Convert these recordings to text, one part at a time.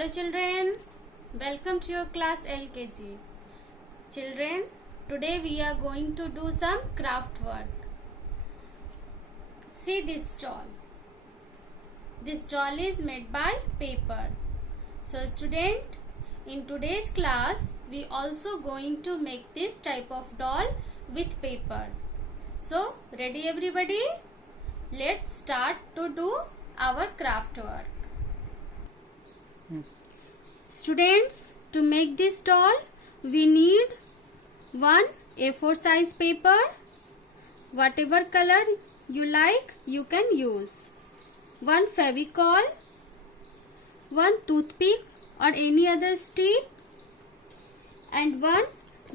Hello children, welcome to your class LKG. Children, today we are going to do some craft work. See this doll. This doll is made by paper. So student, in today's class we also going to make this type of doll with paper. So ready everybody? Let's start to do our craft work. Students, to make this doll we need one A4 size paper. Whatever color you like you can use. One Fevicol, one toothpick or any other stick, and one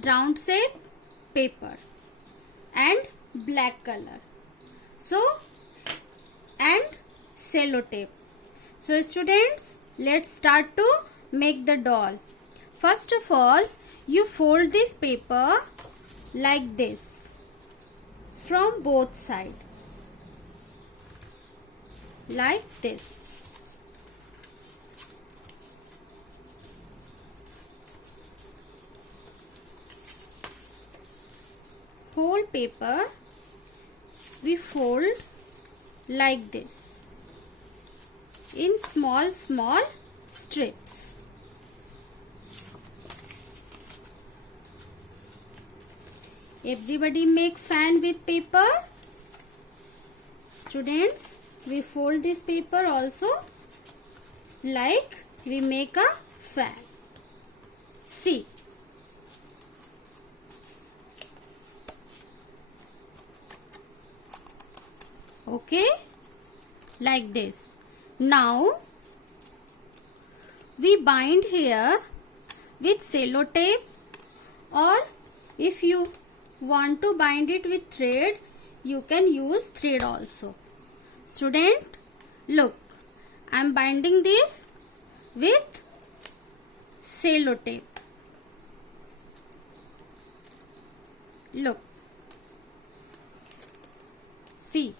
round shape paper and black color. And sellotape. So students, let's start to make the doll. First of all, you fold this paper like this from both sides, like this. Whole paper we fold like this in small strips. Everybody make fan with paper. Students, we fold this paper also like we make a fan. See. Okay, like this. Now we bind here with sellotape, or if you want to bind it with thread, you can use thread also. Student, look, I am binding this with sellotape. Look, see,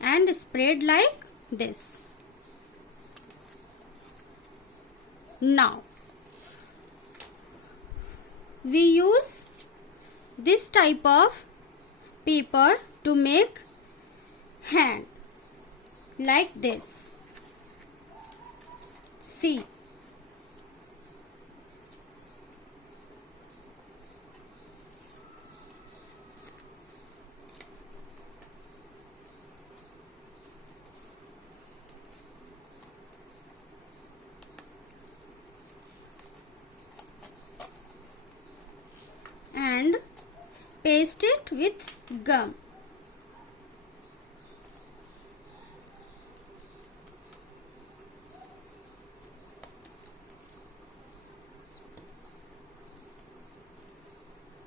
and spread like this. Now we use this type of paper to make hand like this. See, and paste it with gum.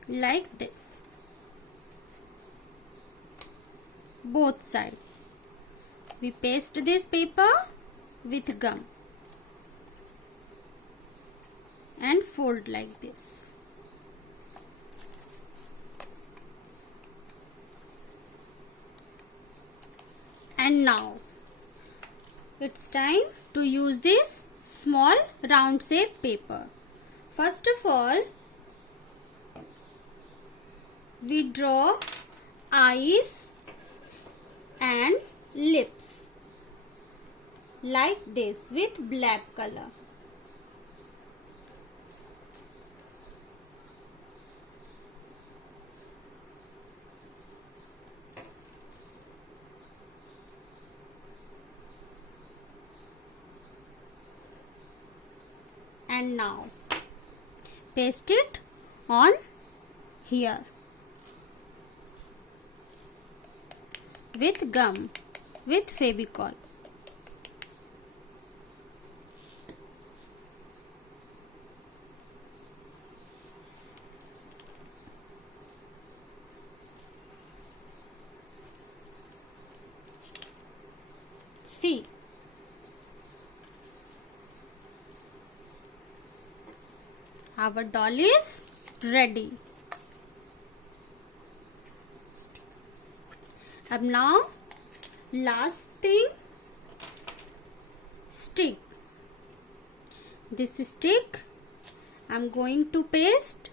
Like this. Both sides. We paste this paper with gum and fold like this. And now it's time to use this small round shape paper. First of all, we draw eyes and lips like this with black color. And now paste it on here with gum, with Fevicol. See, our doll is ready. Now last thing, stick. This stick I'm going to paste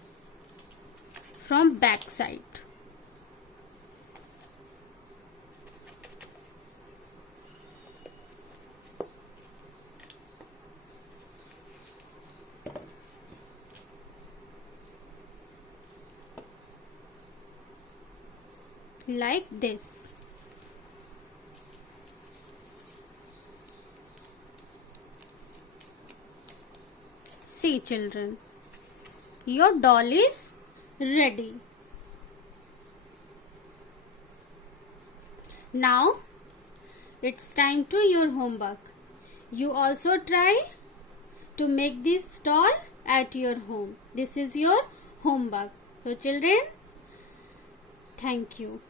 from back side. Like this. See children, your doll is ready. Now it's time to your homework. You also try to make this doll at your home. This is your homework. So children, thank you.